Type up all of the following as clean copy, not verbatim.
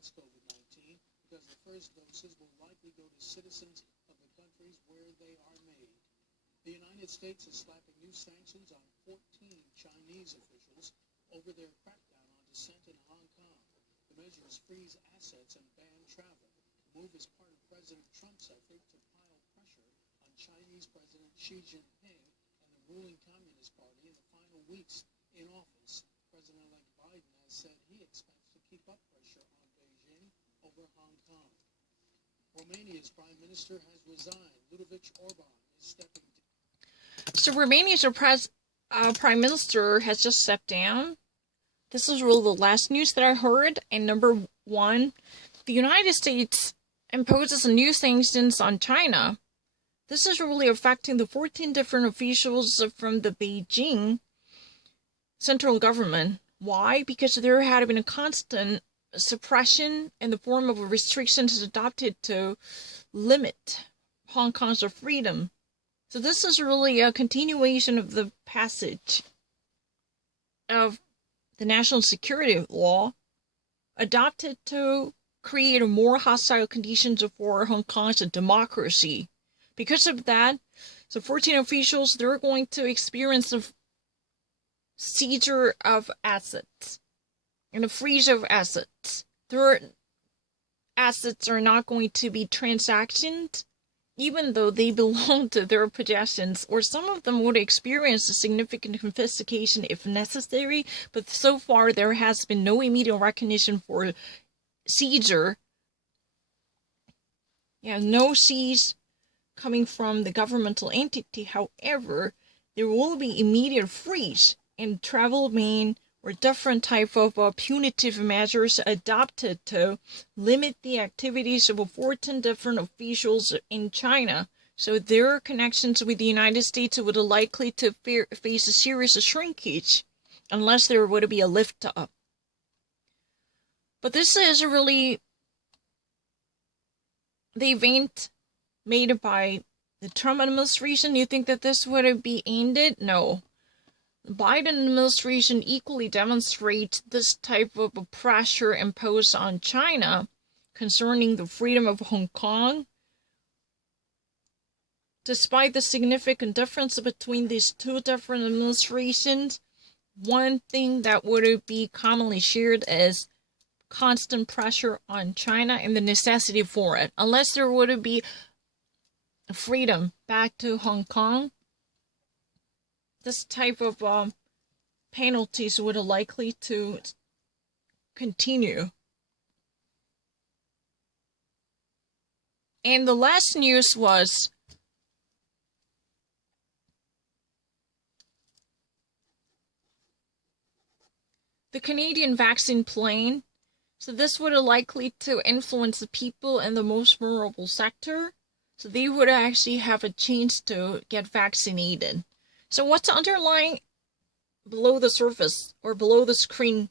against COVID-19 because the first doses will likely go to citizens of the countries where they are made. The United States is slapping new sanctions on 14 Chinese officials over their crackdown on dissent in Hong Kong. The measures freeze assets and ban travel. The move is part of President Trump's effort to pile pressure on Chinese President Xi Jinping and the ruling Communist Party in the final weeks in office. President-elect Biden has said he expects to keep up pressure on Beijing over Hong Kong. Romania's prime minister has resigned. Ludovic Orban is stepping down. So Romania's prime minister has just stepped down. This is really the last news that I heard. And number one, the United States imposes new sanctions on China. This is really affecting the 14 different officials from the Beijing central government. Why? Because there had been a constant suppression in the form of restrictions adopted to limit Hong Kong's freedom. So this is really a continuation of the passage of the national security law adopted to create more hostile conditions for Hong Kong's democracy. Because of that, so 14 officials, they're going to experience a seizure of assets and a freeze of assets. Their assets are not going to be transactioned, even though they belong to their possessions, or some of them would experience a significant confiscation if necessary, but so far there has been no immediate recognition for seizure. No seize coming from the governmental entity. However, there will be immediate freeze and travel ban or different type of punitive measures adopted to limit the activities of 14 different officials in China. So their connections with the United States would likely to face a serious shrinkage unless there would be a lift up. But this is really the event made by the Trump administration. You think that this would be ended? No. The Biden administration equally demonstrates this type of pressure imposed on China concerning the freedom of Hong Kong. Despite the significant difference between these two different administrations, one thing that would be commonly shared is constant pressure on China and the necessity for it. Unless there would be freedom back to Hong Kong, this type of penalties would likely to continue. And the last news was the Canadian vaccine plan. So this would likely to influence the people in the most vulnerable sector. So they would actually have a chance to get vaccinated. So what's underlying below the surface or below the screen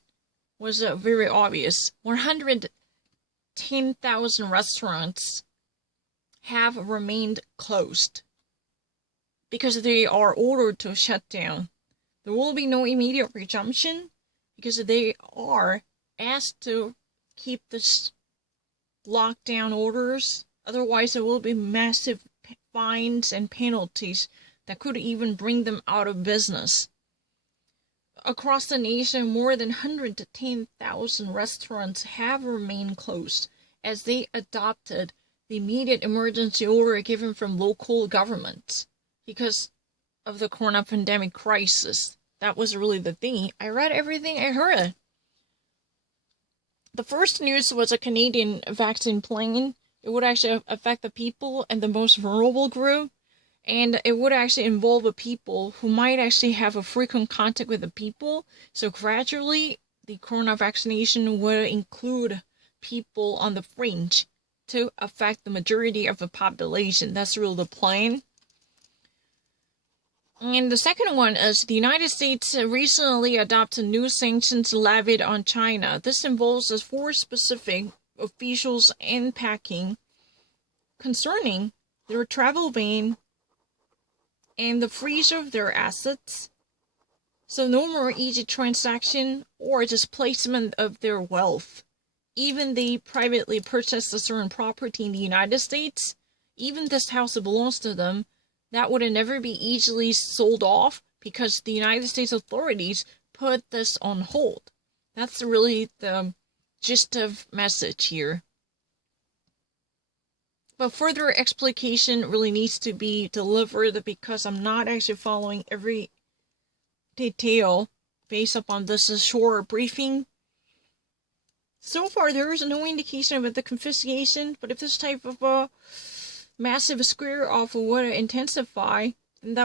was very obvious. 110,000 restaurants have remained closed because they are ordered to shut down. There will be no immediate resumption because they are asked to keep this lockdown orders. Otherwise, there will be massive fines and penalties that could even bring them out of business. Across the nation, more than 110,000 restaurants have remained closed as they adopted the immediate emergency order given from local governments because of the corona pandemic crisis. That was really the thing. I read everything, I heard. The first news was a Canadian vaccine plan. It would actually affect the people in the most vulnerable group. And it would actually involve the people who might actually have a frequent contact with the people. So gradually, the corona vaccination would include people on the fringe to affect the majority of the population. That's really the plan. And the second one is the United States recently adopted new sanctions levied on China. This involves 4 specific officials in Peking concerning their travel ban and the freeze of their assets. So no more easy transaction or displacement of their wealth. even they privately purchased a certain property in the United States, even this house that belongs to them, that would never be easily sold off because the United States authorities put this on hold. That's really the gist of message here. But further explication really needs to be delivered because I'm not actually following every detail based upon this short briefing. So far, there is no indication of the confiscation, but if this type of massive square off would intensify,